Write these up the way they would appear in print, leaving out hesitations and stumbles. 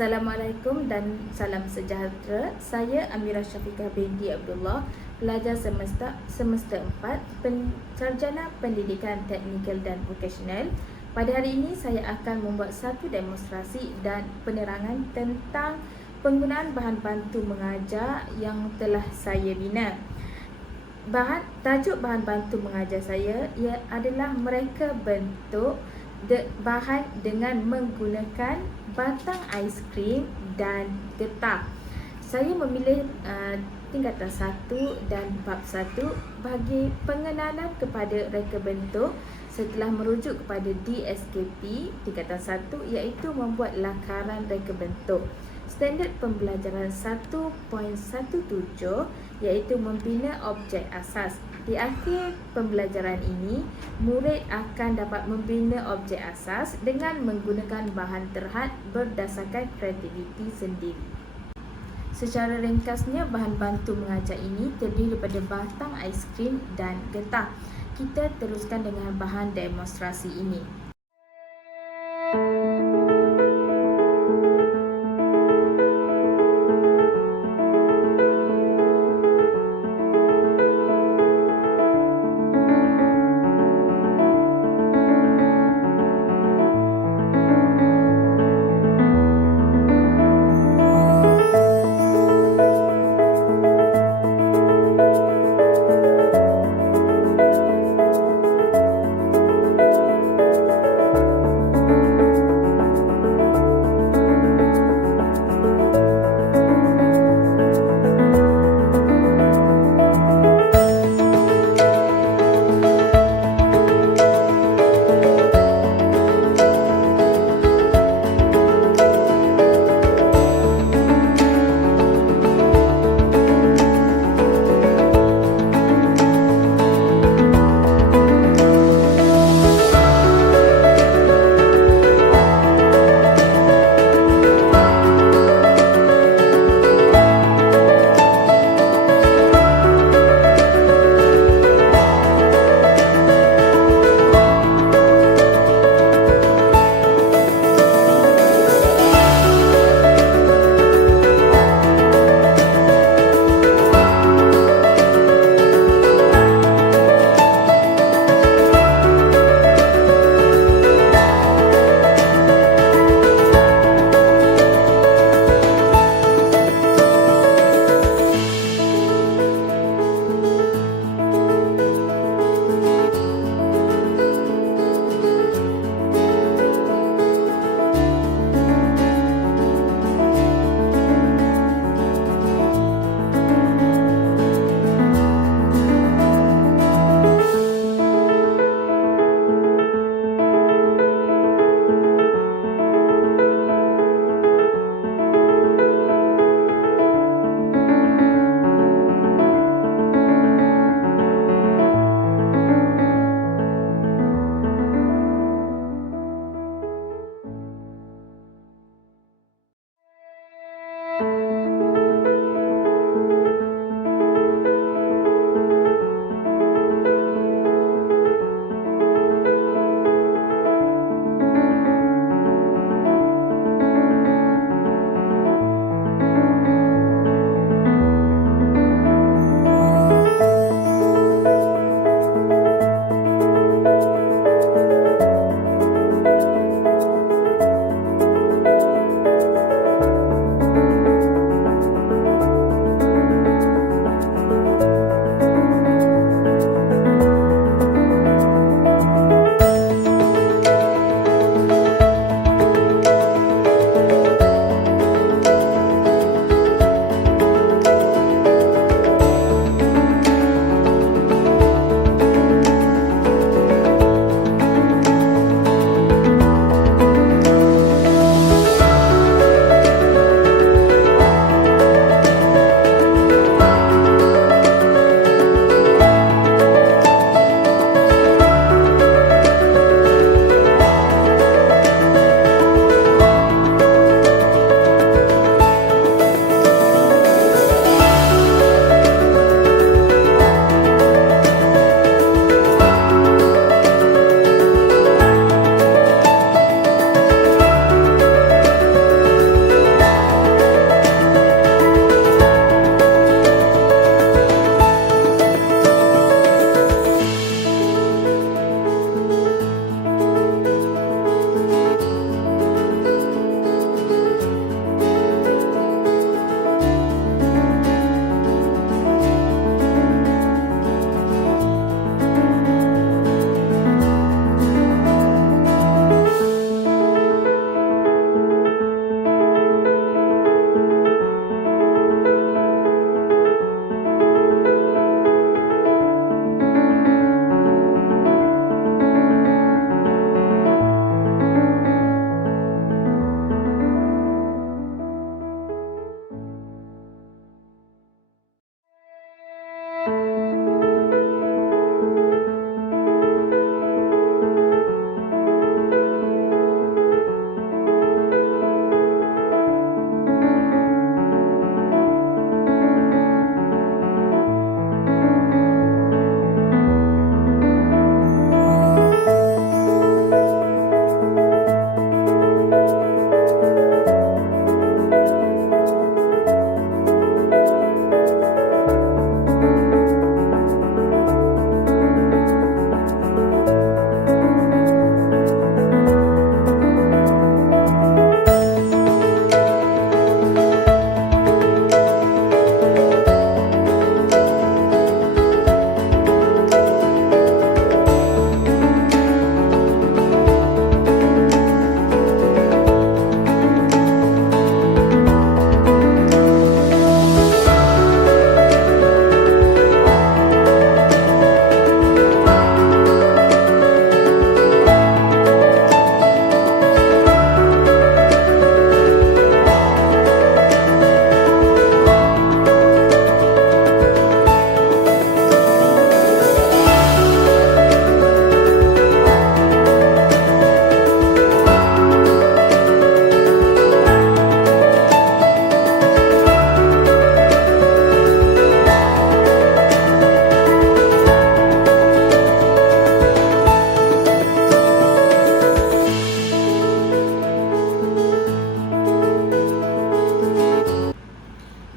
Assalamualaikum dan salam sejahtera. Saya Amira Syafiqah binti Abdullah, pelajar semester 4 Sarjana Pendidikan Teknikal dan Vokasional. Pada hari ini saya akan membuat satu demonstrasi dan penerangan tentang penggunaan bahan bantu mengajar yang telah saya bina. Tajuk bahan bantu mengajar saya adalah mereka bentuk bahan dengan menggunakan batang aiskrim dan getah. Saya memilih tingkatan 1 dan bab 1 bagi pengenalan kepada reka bentuk setelah merujuk kepada DSKP tingkatan 1 iaitu membuat lakaran reka bentuk. Standard pembelajaran 1.17 iaitu membina objek asas. Di akhir pembelajaran ini, murid akan dapat membina objek asas dengan menggunakan bahan terhad berdasarkan kreativiti sendiri. Secara ringkasnya, bahan bantu mengajar ini terdiri daripada batang aiskrim dan getah. Kita teruskan dengan bahan demonstrasi ini.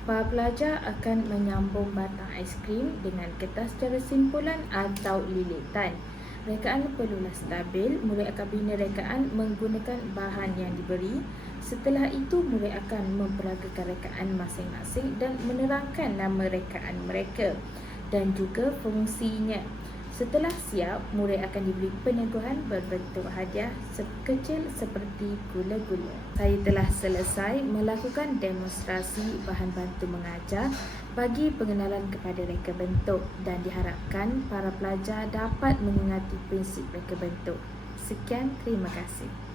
Para pelajar akan menyambung batang aiskrim dengan kertas secara simpulan atau lilitan. Rekaan perlulah stabil. Murid akan bina rekaan menggunakan bahan yang diberi. Setelah itu, murid akan memperagakan rekaan masing-masing dan menerangkan nama rekaan mereka dan juga fungsinya. Setelah siap, murid akan diberi peneguhan berbentuk hadiah kecil seperti gula-gula. Saya telah selesai melakukan demonstrasi bahan bantu mengajar bagi pengenalan kepada reka bentuk dan diharapkan para pelajar dapat mengingati prinsip reka bentuk. Sekian, terima kasih.